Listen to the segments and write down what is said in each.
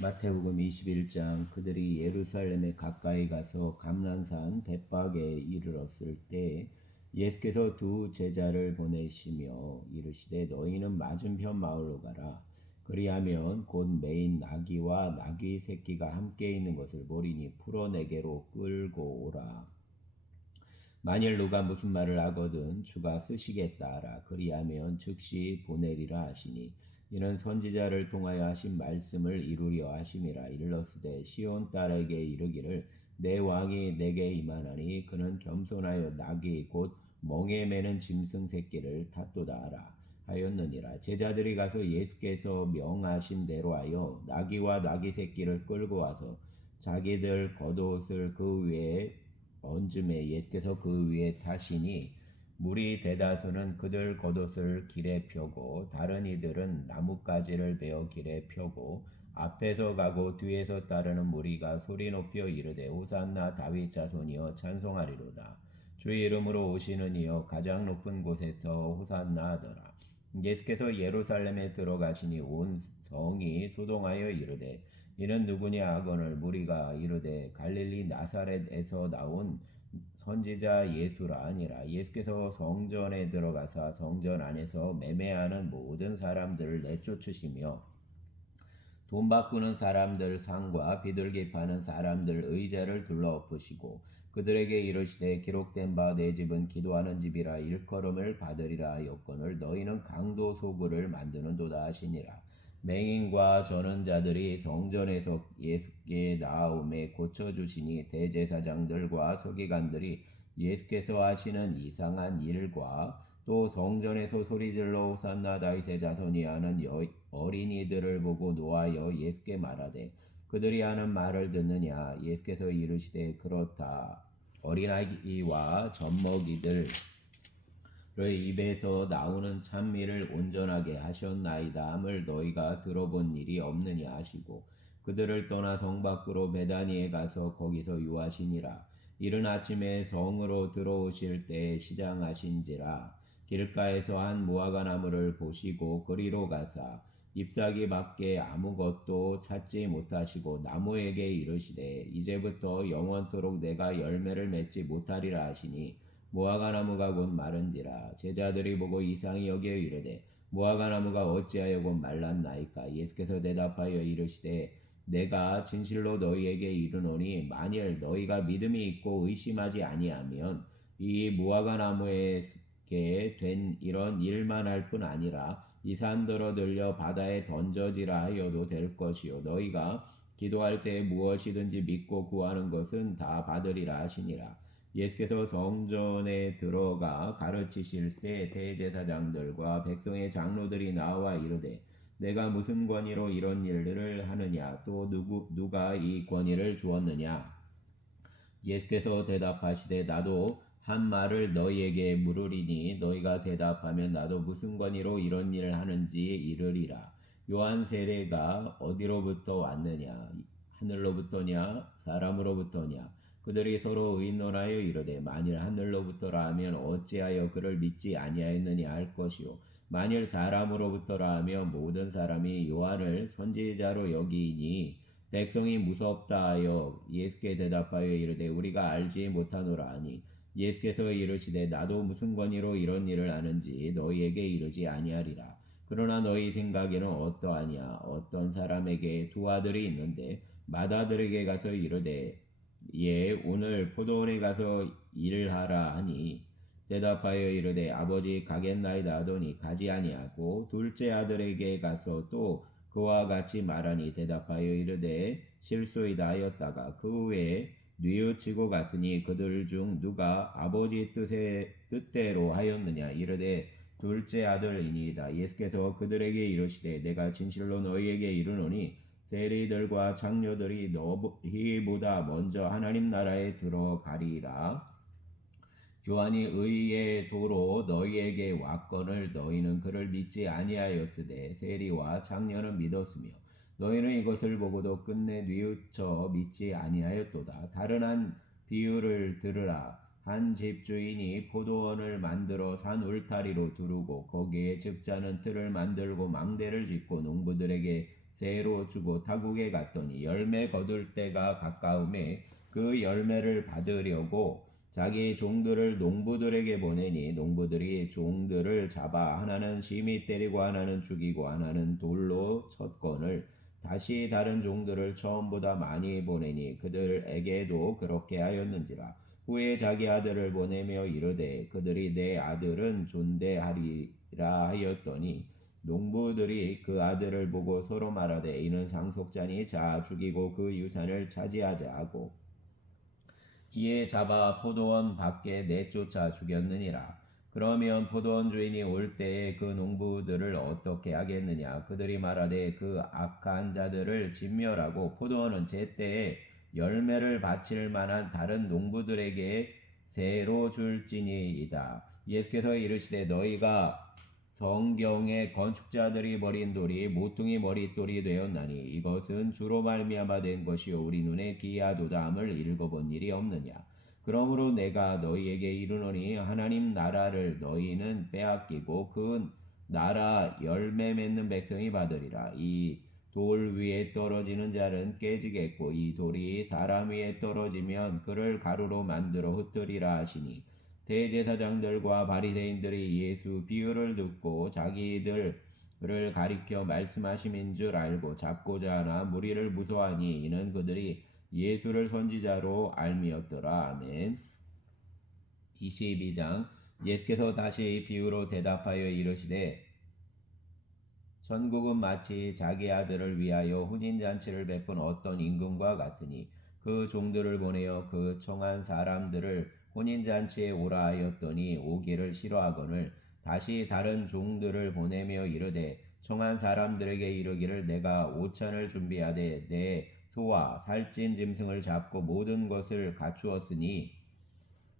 마태복음 21장. 그들이 예루살렘에 가까이 가서 감난산 벳박에 이르렀을 때 예수께서 두 제자를 보내시며 이르시되 너희는 맞은편 마을로 가라. 그리하면 곧 매인 나귀와 나귀 새끼가 함께 있는 것을 보리니 풀어 내게로 끌고 오라. 만일 누가 무슨 말을 하거든 주가 쓰시겠다 하라. 그리하면 즉시 보내리라 하시니 이는 선지자를 통하여 하신 말씀을 이루려 하심이라. 일러스되 시온 딸에게 이르기를 내 왕이 내게 임하나니 그는 겸손하여 나귀 곧 멍에 매는 짐승 새끼를 탔도다 하라 하였느니라. 제자들이 가서 예수께서 명하신 대로 하여 나귀와 나귀 새끼를 끌고 와서 자기들 겉옷을 그 위에 얹음에 예수께서 그 위에 타시니 무리 대다수는 그들 겉옷을 길에 펴고 다른 이들은 나뭇가지를 베어 길에 펴고 앞에서 가고 뒤에서 따르는 무리가 소리 높여 이르되 호산나 다윗 자손이여 찬송하리로다. 주의 이름으로 오시는 이여 가장 높은 곳에서 호산나 하더라. 예수께서 예루살렘에 들어가시니 온 성이 소동하여 이르되 이는 누구냐 하거늘 무리가 이르되 갈릴리 나사렛에서 나온 선지자 예수라 하니라. 예수께서 성전에 들어가사 성전 안에서 매매하는 모든 사람들을 내쫓으시며 돈 바꾸는 사람들 상과 비둘기 파는 사람들 의자를 둘러엎으시고 그들에게 이르시되 기록된 바 내 집은 기도하는 집이라 일컬음을 받으리라 하였거늘 너희는 강도 소굴을 만드는도다 하시니라. 맹인과 전언자들이 성전에서 예수께 나아오매 고쳐주시니 대제사장들과 서기관들이 예수께서 하시는 이상한 일과 또 성전에서 소리질러 호산나 다윗의 자손이 하는 어린이들을 보고 노하여 예수께 말하되 그들이 하는 말을 듣느냐. 예수께서 이르시되 그렇다. 어린아이와 젖먹이들의 입에서 나오는 찬미를 온전하게 하셨나이다 함을 너희가 들어본 일이 없느냐 하시고 그들을 떠나 성 밖으로 베다니에 가서 거기서 유하시니라. 이른 아침에 성으로 들어오실 때에 시장하신지라. 길가에서 한 무화과 나무를 보시고 그리로 가사 잎사귀 밖에 아무것도 찾지 못하시고 나무에게 이르시되 이제부터 영원토록 내가 열매를 맺지 못하리라 하시니 무화과 나무가 곧 마른지라. 제자들이 보고 이상히 여겨 이르되 무화과 나무가 어찌하여 곧 말랐나이까. 예수께서 대답하여 이르시되 내가 진실로 너희에게 이르노니 만일 너희가 믿음이 있고 의심하지 아니하면 이 무화과 나무에게 된 이런 일만 할 뿐 아니라 이 산더러 들려 바다에 던져지라 하여도 될 것이요 너희가 기도할 때 무엇이든지 믿고 구하는 것은 다 받으리라 하시니라. 예수께서 성전에 들어가 가르치실새 대제사장들과 백성의 장로들이 나와 이르되 내가 무슨 권위로 이런 일들을 하느냐 또 누가 이 권위를 주었느냐. 예수께서 대답하시되 나도 한 말을 너희에게 물으리니 너희가 대답하면 나도 무슨 권위로 이런 일을 하는지 이르리라. 요한 세례가 어디로부터 왔느냐 하늘로부터냐 사람으로부터냐. 그들이 서로 의논하여 이르되 만일 하늘로부터라 하면 어찌하여 그를 믿지 아니하였느냐 할 것이요 만일 사람으로부터라 하면 모든 사람이 요한을 선지자로 여기니 백성이 무섭다 하여 예수께 대답하여 이르되 우리가 알지 못하노라 하니 예수께서 이르시되 나도 무슨 권위로 이런 일을 하는지 너희에게 이르지 아니하리라. 그러나 너희 생각에는 어떠하냐. 어떤 사람에게 두 아들이 있는데 맏아들에게 가서 이르되 예 오늘 포도원에 가서 일하라 하니 대답하여 이르되 아버지 가겠나이다 하더니 가지 아니하고 둘째 아들에게 가서 또 그와 같이 말하니 대답하여 이르되 실소이다 하였다가 그 후에 뉘우치고 갔으니 그들 중 누가 아버지 뜻대로 하였느냐. 이르되 둘째 아들이니이다. 예수께서 그들에게 이르시되 내가 진실로 너희에게 이르노니 세리들과 장로들이 너희보다 먼저 하나님 나라에 들어가리라. 요한이 의의 도로 너희에게 왔거늘 너희는 그를 믿지 아니하였으되 세리와 장녀는 믿었으며 너희는 이것을 보고도 끝내 뉘우쳐 믿지 아니하였도다. 다른 한 비유를 들으라. 한 집주인이 포도원을 만들어 산 울타리로 두르고 거기에 즙자는 틀을 만들고 망대를 짓고 농부들에게 새로 주고 타국에 갔더니 열매 거둘 때가 가까움에 그 열매를 받으려고 자기 종들을 농부들에게 보내니 농부들이 종들을 잡아 하나는 심히 때리고 하나는 죽이고 하나는 돌로 쳤거늘 다시 다른 종들을 처음보다 많이 보내니 그들에게도 그렇게 하였는지라. 후에 자기 아들을 보내며 이르되 그들이 내 아들은 존대하리라 하였더니 농부들이 그 아들을 보고 서로 말하되 이는 상속자니 자 죽이고 그 유산을 차지하자 하고 이에 잡아 포도원 밖에 내쫓아 죽였느니라. 그러면 포도원 주인이 올 때에 그 농부들을 어떻게 하겠느냐? 그들이 말하되 그 악한 자들을 진멸하고 포도원은 제때에 열매를 바칠 만한 다른 농부들에게 새로 줄지니이다. 예수께서 이르시되 너희가 성경의 건축자들이 버린 돌이 모퉁이 머릿돌이 되었나니 이것은 주로 말미암아 된 것이요 우리 눈에 기이하도다 함을 읽어본 일이 없느냐. 그러므로 내가 너희에게 이르노니 하나님 나라를 너희는 빼앗기고 그 나라 열매 맺는 백성이 받으리라. 이 돌 위에 떨어지는 자는 깨지겠고 이 돌이 사람 위에 떨어지면 그를 가루로 만들어 흩으리라 하시니 대제사장들과 바리새인들이 예수 비유를 듣고 자기들을 가리켜 말씀하심인 줄 알고 잡고자 하나 무리를 무서워하니 이는 그들이 예수를 선지자로 알미었더라. 아멘. 22장 예수께서 다시 비유로 대답하여 이르시되 천국은 마치 자기 아들을 위하여 혼인잔치를 베푼 어떤 임금과 같으니 그 종들을 보내어 그 청한 사람들을 혼인잔치에 오라 하였더니 오기를 싫어하거늘 다시 다른 종들을 보내며 이르되 청한 사람들에게 이르기를 내가 오찬을 준비하되 내 소와 살찐 짐승을 잡고 모든 것을 갖추었으니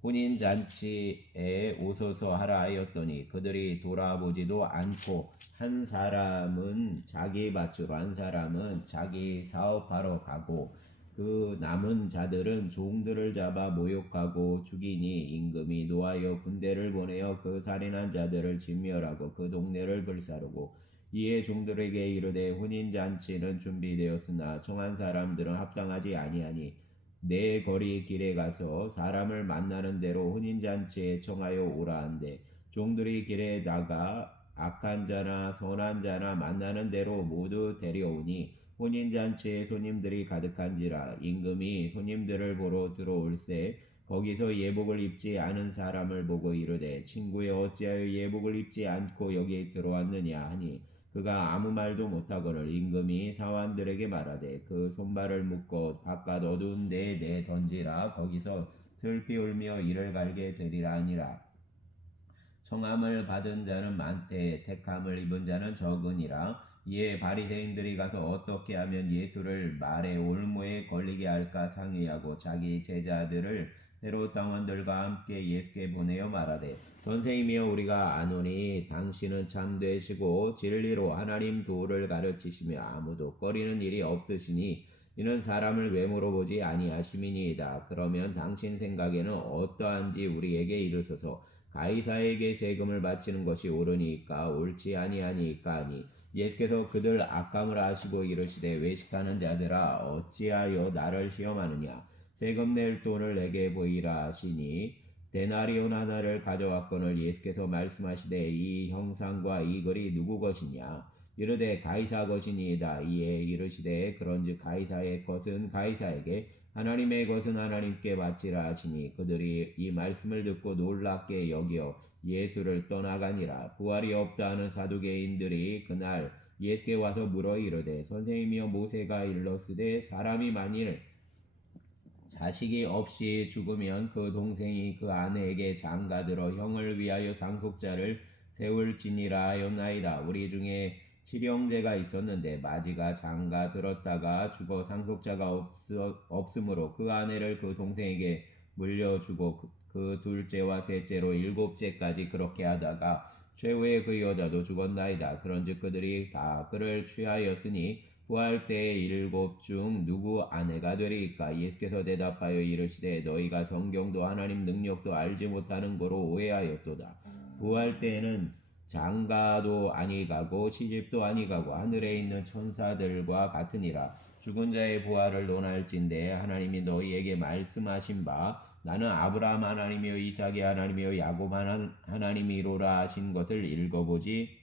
혼인잔치에 오소서 하라 하였더니 그들이 돌아보지도 않고 한 사람은 자기 밭으로 한 사람은 자기 사업하러 가고 그 남은 자들은 종들을 잡아 모욕하고 죽이니 임금이 노하여 군대를 보내어 그 살인한 자들을 진멸하고 그 동네를 불사르고 이에 종들에게 이르되 혼인잔치는 준비되었으나 청한 사람들은 합당하지 아니하니 내 거리 길에 가서 사람을 만나는 대로 혼인잔치에 청하여 오라 한데 종들이 길에 나가 악한 자나 선한 자나 만나는 대로 모두 데려오니 혼인잔치에 손님들이 가득한지라. 임금이 손님들을 보러 들어올세 거기서 예복을 입지 않은 사람을 보고 이르되 친구여 어찌하여 예복을 입지 않고 여기 들어왔느냐 하니 그가 아무 말도 못하거늘 임금이 사환들에게 말하되 그 손발을 묶어 바깥 어두운 데에 내 던지라. 거기서 슬피 울며 이를 갈게 되리라 하니라. 청함을 받은 자는 많되 택함을 입은 자는 적으니라. 이에 바리새인들이 가서 어떻게 하면 예수를 말의 올무에 걸리게 할까 상의하고 자기 제자들을 헤롯 당원들과 함께 예수께 보내어 말하되 선생님이여 우리가 아노니 당신은 참되시고 진리로 하나님 도를 가르치시며 아무도 꺼리는 일이 없으시니 이는 사람을 외모로 보지 아니하심이니이다. 그러면 당신 생각에는 어떠한지 우리에게 이르소서. 가이사에게 세금을 바치는 것이 옳으니까 옳지 아니하니까 하니 예수께서 그들 악함을 아시고 이르시되 외식하는 자들아 어찌하여 나를 시험하느냐. 세금 낼 돈을 내게 보이라 하시니 데나리온 하나를 가져왔거늘 예수께서 말씀하시되 이 형상과 이 글이 누구 것이냐. 이르되 가이사 것이니이다. 이에 이르시되 그런즉 가이사의 것은 가이사에게 하나님의 것은 하나님께 바치라 하시니 그들이 이 말씀을 듣고 놀랍게 여겨 예수를 떠나가니라. 부활이 없다 하는 사두개인들이 그날 예수께 와서 물어 이르되 선생님이여 모세가 일렀으되 사람이 만일 자식이 없이 죽으면 그 동생이 그 아내에게 장가들어 형을 위하여 상속자를 세울지니라 하였나이다. 우리 중에 칠형제가 있었는데 마지가 장가 들었다가 죽어 상속자가 없으므로 그 아내를 그 동생에게 물려주고 그 둘째와 셋째로 일곱째까지 그렇게 하다가 최후에 그 여자도 죽었나이다. 그런즉 그들이 다 그를 취하였으니 부활 때에 일곱 중 누구 아내가 되리이까. 예수께서 대답하여 이르시되 너희가 성경도 하나님 능력도 알지 못하는 거로 오해하였도다. 부활 때에는 장가도 아니가고 시집도 아니가고 하늘에 있는 천사들과 같으니라. 죽은 자의 부활을 논할진대 하나님이 너희에게 말씀하신 바 나는 아브라함 하나님이요 이삭의 하나님이요 야곱 하나님이로라 하신 것을 읽어보지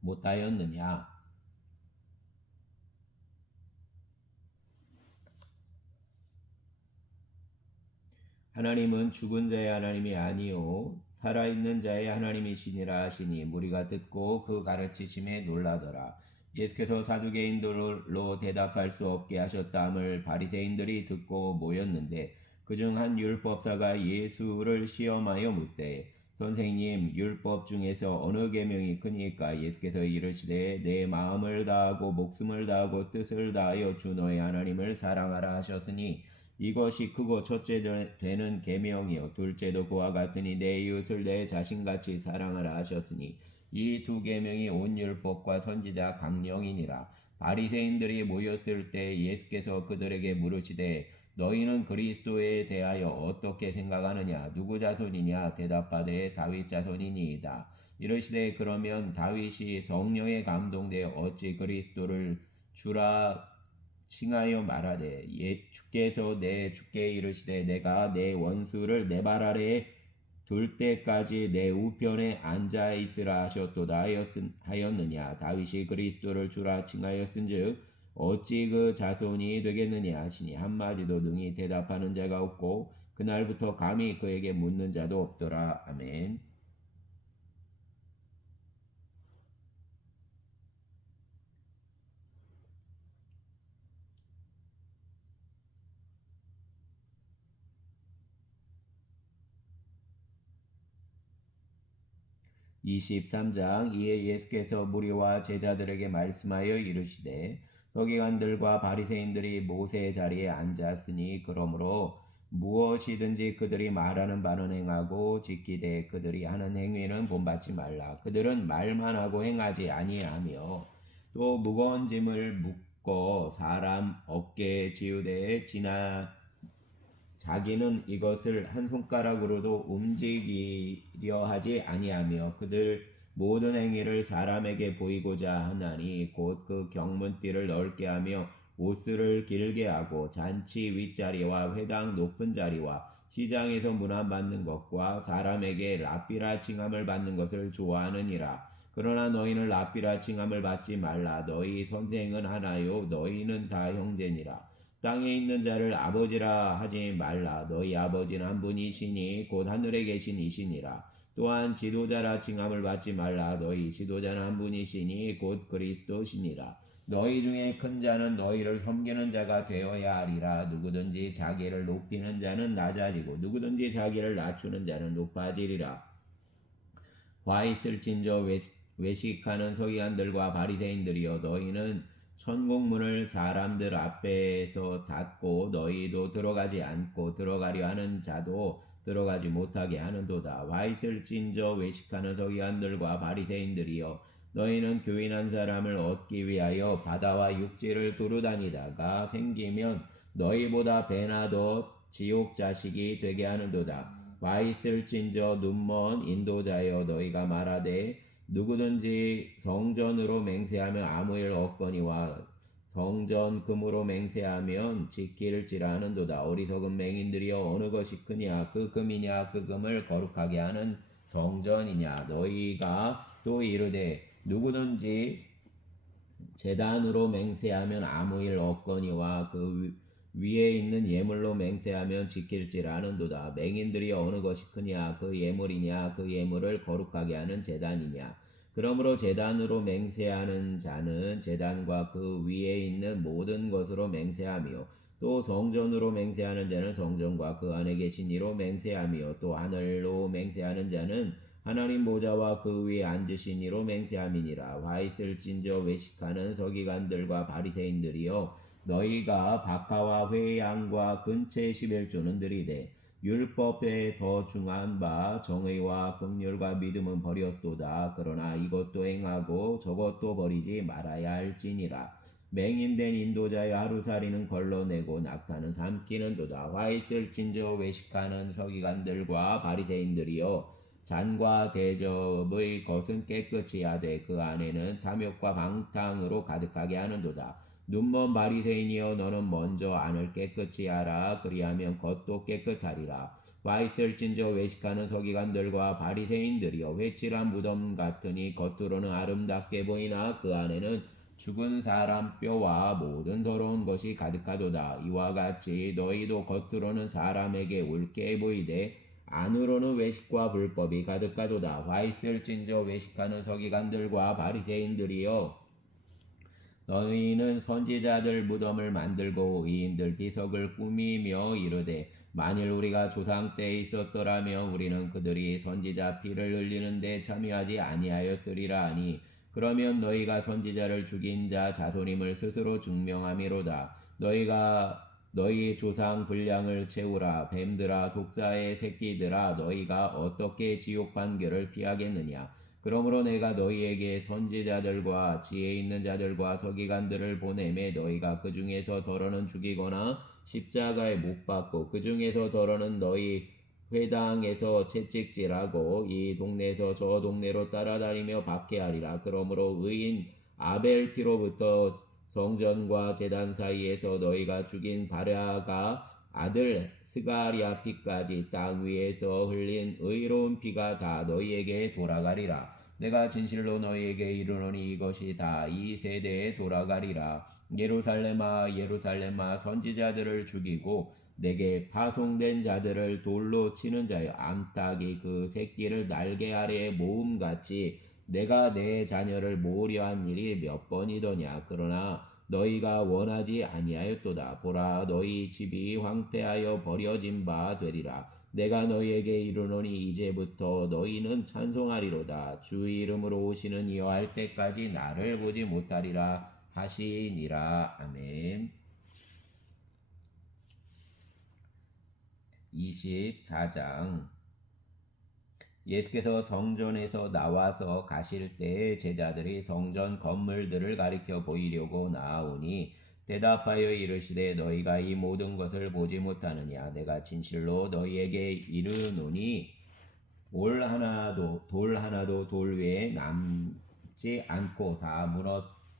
못하였느냐. 하나님은 죽은 자의 하나님이 아니요 살아있는 자의 하나님이시니라 하시니 무리가 듣고 그 가르치심에 놀라더라. 예수께서 사두개인들로 대답할 수 없게 하셨다함을 바리새인들이 듣고 모였는데 그중 한 율법사가 예수를 시험하여 묻되 선생님 율법 중에서 어느 계명이 크니까? 예수께서 이르시되 내 마음을 다하고 목숨을 다하고 뜻을 다하여 주 너의 하나님을 사랑하라 하셨으니 이것이 크고 첫째 되는 계명이요 둘째도 그와 같으니 내 이웃을 내 자신같이 사랑하라 하셨으니 이 두 계명이 온 율법과 선지자 강령이니라. 바리새인들이 모였을 때 예수께서 그들에게 물으시되 너희는 그리스도에 대하여 어떻게 생각하느냐? 누구 자손이냐? 대답하되 다윗 자손이니이다. 이르시되 그러면 다윗이 성령에 감동되어 어찌 그리스도를 주라 칭하여 말하되 주께서 내 주께 이르시되 내가 내 원수를 내 발 아래에 둘 때까지 내 우편에 앉아 있으라 하셨도다 하였느냐. 다윗이 그리스도를 주라 칭하였은즉 어찌 그 자손이 되겠느냐 하시니 한마디도 능히 대답하는 자가 없고 그날부터 감히 그에게 묻는 자도 없더라. 아멘. 23장. 이에 예수께서 무리와 제자들에게 말씀하여 이르시되 서기관들과 바리새인들이 모세의 자리에 앉았으니 그러므로 무엇이든지 그들이 말하는 바는 행하고 지키되 그들이 하는 행위는 본받지 말라. 그들은 말만 하고 행하지 아니하며 또 무거운 짐을 묶어 사람 어깨에 지우되 자기는 이것을 한 손가락으로도 움직이려 하지 아니하며 그들 모든 행위를 사람에게 보이고자 하나니 곧 그 경문띠를 넓게 하며 옷을 길게 하고 잔치 윗자리와 회당 높은 자리와 시장에서 문안받는 것과 사람에게 랍비라 칭함을 받는 것을 좋아하느니라. 그러나 너희는 랍비라 칭함을 받지 말라. 너희 선생은 하나요 너희는 다 형제니라. 땅에 있는 자를 아버지라 하지 말라. 너희 아버지는 한 분이시니 곧 하늘에 계신 이시니라. 또한 지도자라 칭함을 받지 말라. 너희 지도자는 한 분이시니 곧 그리스도시니라. 너희 중에 큰 자는 너희를 섬기는 자가 되어야 하리라. 누구든지 자기를 높이는 자는 낮아지고 누구든지 자기를 낮추는 자는 높아지리라. 화 있을 진저 외식하는 서기관들과 바리새인들이여 너희는 천국문을 사람들 앞에서 닫고 너희도 들어가지 않고 들어가려 하는 자도 들어가지 못하게 하는도다. 와 있을 진저 외식하는 서기관들과 바리새인들이여 너희는 교인한 사람을 얻기 위하여 바다와 육지를 두루 다니다가 생기면 너희보다 배나 더 지옥 자식이 되게 하는도다. 와 있을진저 눈먼 인도자여 너희가 말하되 누구든지 성전으로 맹세하면 아무 일 없거니와 성전 금으로 맹세하면 지킬지라 하는도다. 어리석은 맹인들이여 어느 것이 크냐 그 금이냐 그 금을 거룩하게 하는 성전이냐. 너희가 또 이르되 누구든지 제단으로 맹세하면 아무 일 없거니와 그 위에 있는 예물로 맹세하면 지킬지라 하는도다. 맹인들이 어느 것이 크냐 그 예물이냐 그 예물을 거룩하게 하는 제단이냐. 그러므로 제단으로 맹세하는 자는 제단과 그 위에 있는 모든 것으로 맹세하며 또 성전으로 맹세하는 자는 성전과 그 안에 계신 이로 맹세하며 또 하늘로 맹세하는 자는 하나님 보좌와 그 위에 앉으신 이로 맹세함이니라. 와 있을진저 외식하는 서기관들과 바리새인들이여 너희가 박하와 회양과 근체 11조는 들이되 율법에 더 중한 바 정의와 긍휼과 믿음은 버렸도다. 그러나 이것도 행하고 저것도 버리지 말아야 할지니라. 맹인된 인도자의 하루살이는 걸러내고 낙타는 삼키는도다. 화 있을진저 외식하는 서기관들과 바리새인들이여 잔과 대접의 것은 깨끗이 하되 그 안에는 탐욕과 방탕으로 가득하게 하는도다. 눈먼 바리새인이여 너는 먼저 안을 깨끗이 하라. 그리하면 겉도 깨끗하리라. 와 있을진저 외식하는 서기관들과 바리새인들이여 회칠한 무덤 같으니 겉으로는 아름답게 보이나 그 안에는 죽은 사람 뼈와 모든 더러운 것이 가득하도다. 이와 같이 너희도 겉으로는 사람에게 옳게 보이되 안으로는 외식과 불법이 가득하도다. 와 있을진저 외식하는 서기관들과 바리새인들이여 너희는 선지자들 무덤을 만들고 의인들 비석을 꾸미며 이르되 만일 우리가 조상 때에 있었더라면 우리는 그들이 선지자 피를 흘리는데 참여하지 아니하였으리라 하니 그러면 너희가 선지자를 죽인 자 자손임을 스스로 증명함이로다. 너희가 너희 조상 분량을 채우라. 뱀들아 독사의 새끼들아 너희가 어떻게 지옥 판결을 피하겠느냐. 그러므로 내가 너희에게 선지자들과 지혜 있는 자들과 서기관들을 보내매 너희가 그 중에서 더러는 죽이거나 십자가에 못 박고 그 중에서 더러는 너희 회당에서 채찍질하고 이 동네에서 저 동네로 따라다니며 박해하리라. 그러므로 의인 아벨 피로부터 성전과 제단 사이에서 너희가 죽인 바라가 아들 스가랴 피까지 땅 위에서 흘린 의로운 피가 다 너희에게 돌아가리라. 내가 진실로 너희에게 이르노니 이것이 다 이 세대에 돌아가리라. 예루살렘아 예루살렘아 선지자들을 죽이고 내게 파송된 자들을 돌로 치는 자여 암탉이 그 새끼를 날개 아래에 모음같이 내가 내 자녀를 모으려 한 일이 몇 번이더냐. 그러나 너희가 원하지 아니하였도다. 보라 너희 집이 황폐하여 버려진 바 되리라. 내가 너희에게 이르노니 이제부터 너희는 찬송하리로다. 주 이름으로 오시는 이여 할 때까지 나를 보지 못하리라 하시니라. 아멘. 24장 예수께서 성전에서 나와서 가실 때에 제자들이 성전 건물들을 가리켜 보이려고 나아오니 대답하여 이르시되 너희가 이 모든 것을 보지 못하느냐. 내가 진실로 너희에게 이르노니 돌 하나도 돌 위에 남지 않고 다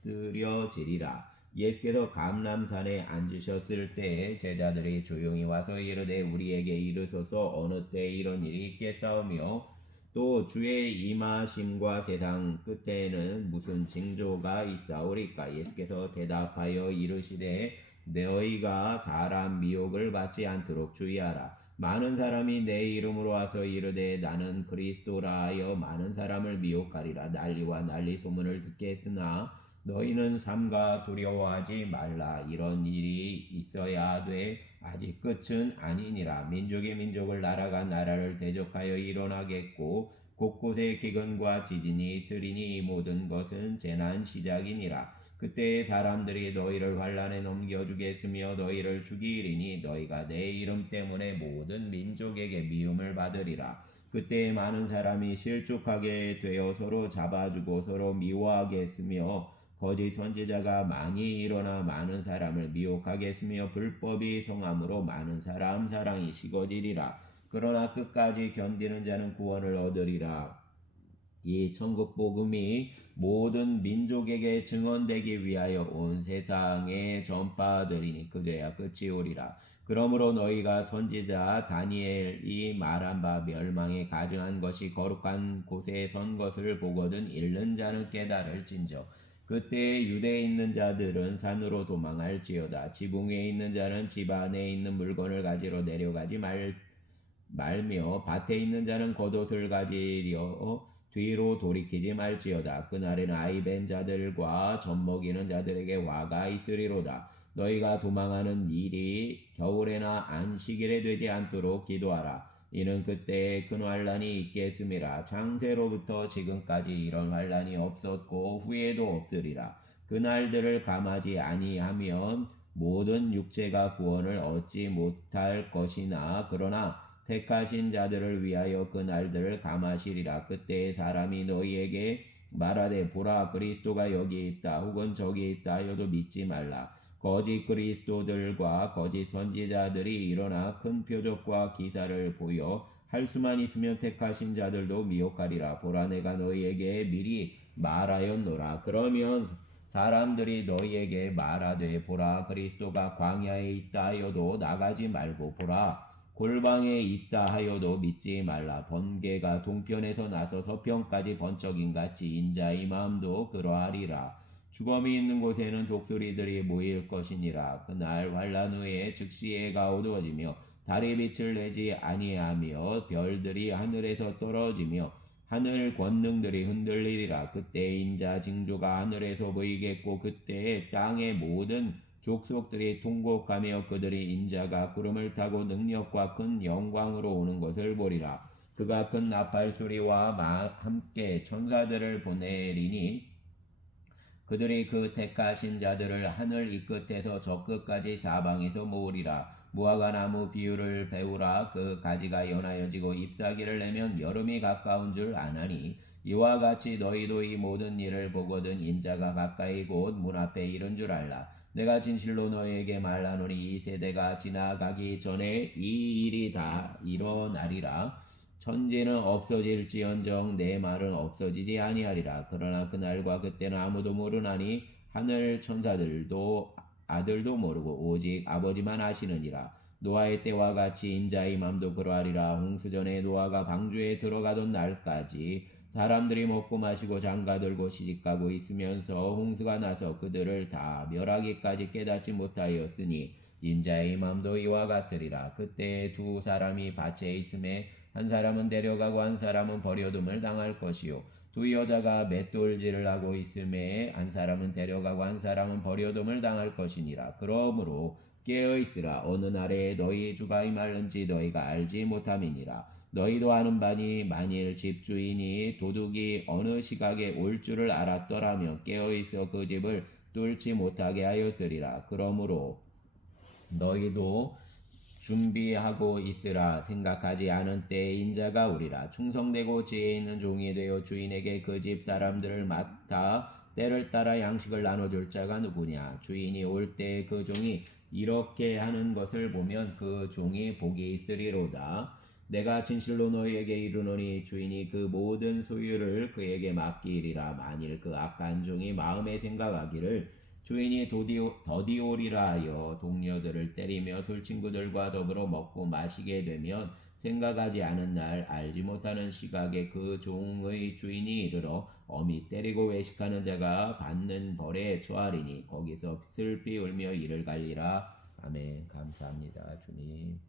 무너뜨려지리라. 예수께서 감람산에 앉으셨을 때에 제자들이 조용히 와서 이르되 우리에게 이르소서 어느 때 이런 일이 있겠사오며 또 주의 임하심과 세상 끝에는 무슨 징조가 있사오리까. 예수께서 대답하여 이르시되 너희가 사람 미혹을 받지 않도록 주의하라. 많은 사람이 내 이름으로 와서 이르되 나는 그리스도라 하여 많은 사람을 미혹하리라. 난리와 난리 소문을 듣겠으나 너희는 삼가 두려워하지 말라. 이런 일이 있어야 돼 아직 끝은 아니니라. 민족이 민족을 나라가 나라를 대적하여 일어나겠고 곳곳에 기근과 지진이 있으리니 이 모든 것은 재난 시작이니라. 그때에 사람들이 너희를 환란에 넘겨주겠으며 너희를 죽이리니 너희가 내 이름 때문에 모든 민족에게 미움을 받으리라. 그때에 많은 사람이 실족하게 되어 서로 잡아주고 서로 미워하겠으며 거짓 선지자가 많이 일어나 많은 사람을 미혹하겠으며 불법이 성함으로 많은 사람 사랑이 식어지리라. 그러나 끝까지 견디는 자는 구원을 얻으리라. 이 천국 복음이 모든 민족에게 증언되기 위하여 온 세상에 전파되리니 그제야 끝이 오리라. 그러므로 너희가 선지자 다니엘이 말한 바 멸망에 가증한 것이 거룩한 곳에 선 것을 보거든 읽는 자는 깨달을진저. 그때 유대에 있는 자들은 산으로 도망할지어다. 지붕 위에 있는 자는 집 안에 있는 물건을 가지러 내려가지 말며 밭에 있는 자는 겉옷을 가지려 뒤로 돌이키지 말지어다. 그날에는 아이 벤 자들과 젖먹이는 자들에게 화가 있으리로다. 너희가 도망하는 일이 겨울에나 안식일에 되지 않도록 기도하라. 이는 그때에 큰 환란이 있겠음이라. 창세로부터 지금까지 이런 환란이 없었고 후에도 없으리라. 그날들을 감하지 아니하면 모든 육체가 구원을 얻지 못할 것이나 그러나 택하신 자들을 위하여 그 날들을 감하시리라. 그때에 사람이 너희에게 말하되 보라 그리스도가 여기 있다 혹은 저기 있다 하여도 믿지 말라. 거짓 그리스도들과 거짓 선지자들이 일어나 큰 표적과 기사를 보여 할 수만 있으면 택하신 자들도 미혹하리라. 보라, 내가 너희에게 미리 말하였노라. 그러면 사람들이 너희에게 말하되, 보라, 그리스도가 광야에 있다 하여도 나가지 말고, 보라, 골방에 있다 하여도 믿지 말라. 번개가 동편에서 나서 서편까지 번쩍인같이 인자의 마음도 그러하리라. 죽음이 있는 곳에는 독수리들이 모일 것이니라. 그날 환란 후에 즉시 해가 어두워지며 달이 빛을 내지 아니하며 별들이 하늘에서 떨어지며 하늘 권능들이 흔들리리라. 그때 인자 징조가 하늘에서 보이겠고 그때에 땅의 모든 족속들이 통곡하며 그들이 인자가 구름을 타고 능력과 큰 영광으로 오는 것을 보리라. 그가 큰 나팔 소리와 함께 천사들을 보내리니 그들이 그 택하신 자들을 하늘 이 끝에서 저 끝까지 사방에서 모으리라. 무화과 나무 비유를 배우라. 그 가지가 연하여지고 잎사귀를 내면 여름이 가까운 줄 아나니 이와 같이 너희도 이 모든 일을 보거든 인자가 가까이 곧 문 앞에 이른 줄 알라. 내가 진실로 너희에게 말하노니 이 세대가 지나가기 전에 이 일이 다 일어나리라. 천지는 없어질지언정 내 말은 없어지지 아니하리라. 그러나 그날과 그때는 아무도 모르나니 하늘 천사들도 아들도 모르고 오직 아버지만 아시느니라. 노아의 때와 같이 인자의 맘도 그러하리라. 홍수전에 노아가 방주에 들어가던 날까지 사람들이 먹고 마시고 장가들고 시집가고 있으면서 홍수가 나서 그들을 다 멸하기까지 깨닫지 못하였으니 인자의 맘도 이와 같으리라. 그때 두 사람이 밭에 있음에 한 사람은 데려가고 한 사람은 버려둠을 당할 것이요 두 여자가 맷돌질을 하고 있음에 한 사람은 데려가고 한 사람은 버려둠을 당할 것이니라. 그러므로 깨어있으라. 어느 날에 너희 주가 임할는지 너희가 알지 못함이니라. 너희도 아는 바니 만일 집주인이 도둑이 어느 시각에 올 줄을 알았더라면 깨어있어 그 집을 뚫지 못하게 하였으리라. 그러므로 너희도 준비하고 있으라. 생각하지 않은 때에 인자가 오리라. 충성되고 지혜 있는 종이 되어 주인에게 그 집 사람들을 맡아 때를 따라 양식을 나눠줄 자가 누구냐. 주인이 올 때 그 종이 이렇게 하는 것을 보면 그 종이 복이 있으리로다. 내가 진실로 너희에게 이르노니 주인이 그 모든 소유를 그에게 맡기리라. 만일 그 악한 종이 마음에 생각하기를 주인이 더디오리라 하여 동료들을 때리며 술친구들과 더불어 먹고 마시게 되면 생각하지 않은 날 알지 못하는 시각에 그 종의 주인이 이르러 엄히 때리고 외식하는 자가 받는 벌에 처하리니 거기서 슬피 울며 이를 갈리라. 아멘. 감사합니다 주님.